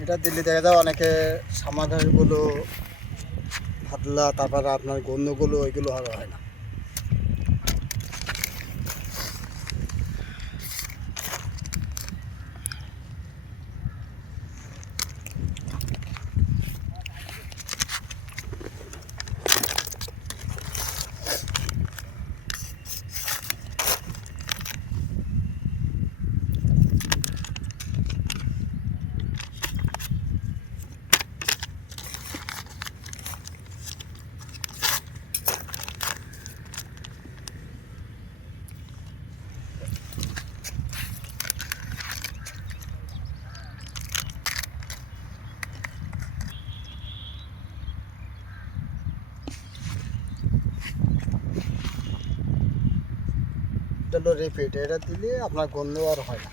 এটা দিল্লি দেখা যায় অনেকে সমাধানগুলো পাতলা, তারপরে আপনার গন্ধগুলো ওইগুলো হয় না। এটা হলো রিপিট, এটা দিলে আপনার গন্ধ আর হয় না।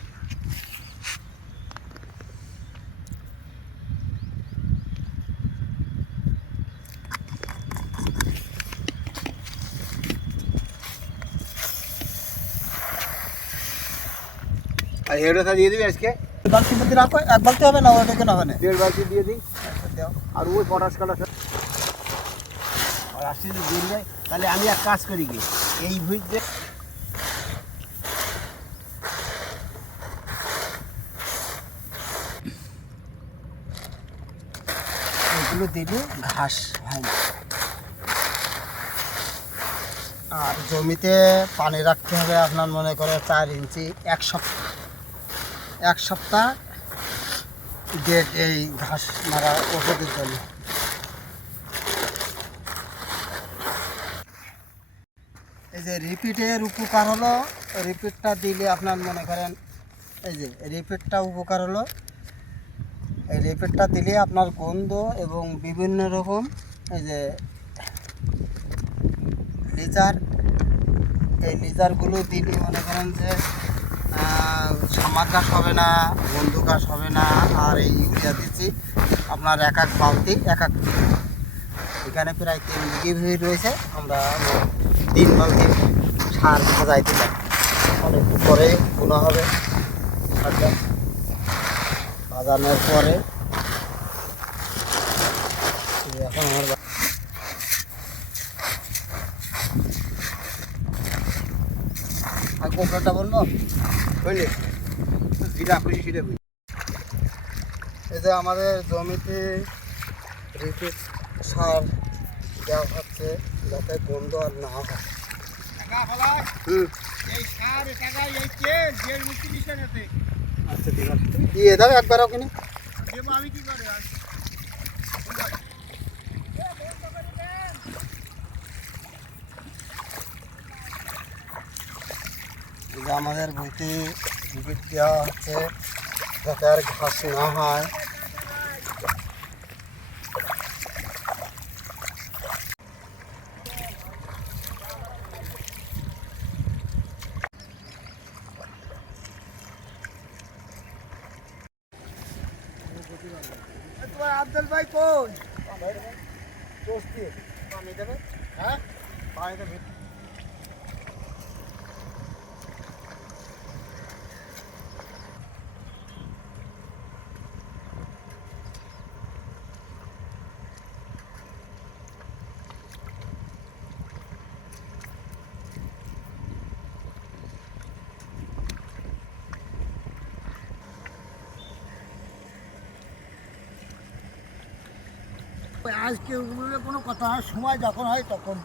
আর হেডটা দিয়ে দিবি আজকে বালতির মধ্যে রাখো, এক বালতি হবে না, ওটা কেন হবে না? 1.5 বালতি দিয়ে দিই। দাও। আর ওই পটাশ কালার আর আসতে যদি দিয়ে যায় তাহলে আমি এক কাজ করি কি এই ভুঁই যে এগুলো দিলে ঘাস হয় না। আর জমিতে পানি রাখতে হবে আপনার মনে করে 4 ইঞ্চি, এক সপ্তাহ ডেট এই ঘাস মারা ওষুধের জন্য। এই যে রিপিটের উপকার হলো, রিপিটটা দিলে আপনার মনে করেন এই যে রিপিটটা উপকার হলো, এই রিপিটটা দিলে আপনার গন্ধ এবং বিভিন্ন রকম এই যে লেজার, এই লেজারগুলো দিলে মনে করেন যে সামার ঘাস হবে না, গন্ধ ঘাস হবে না। আর এই ইউরিয়া দিচ্ছি আপনার এক বালতি এখানে প্রায় 3 বিঘে রয়েছে, আমরা 3 বালতি সার সাজাই দিলাম। অনেকটু পরে গুণা হবে বাজানোর পরে। এখন আমার আর কোপড়াটা বলবো বুঝলি যেটা খুশি সেটা বুঝি। এই যে আমাদের জমিতে রিপিট সার দেওয়া হচ্ছে যাতে গন্ধ আর না হয়। আচ্ছা ঠিক আছে, দিয়ে দাও একবারও কিনে। এই যে আমাদের বইতে রিপিট দেওয়া হচ্ছে যাতে আর ঘাস না হয়। তোমার আব্দুল ভাই কই? পানি দেবে, হ্যাঁ পানি দেবে। আজকে কোনো কথা হয়, সময় যখন হয় তখন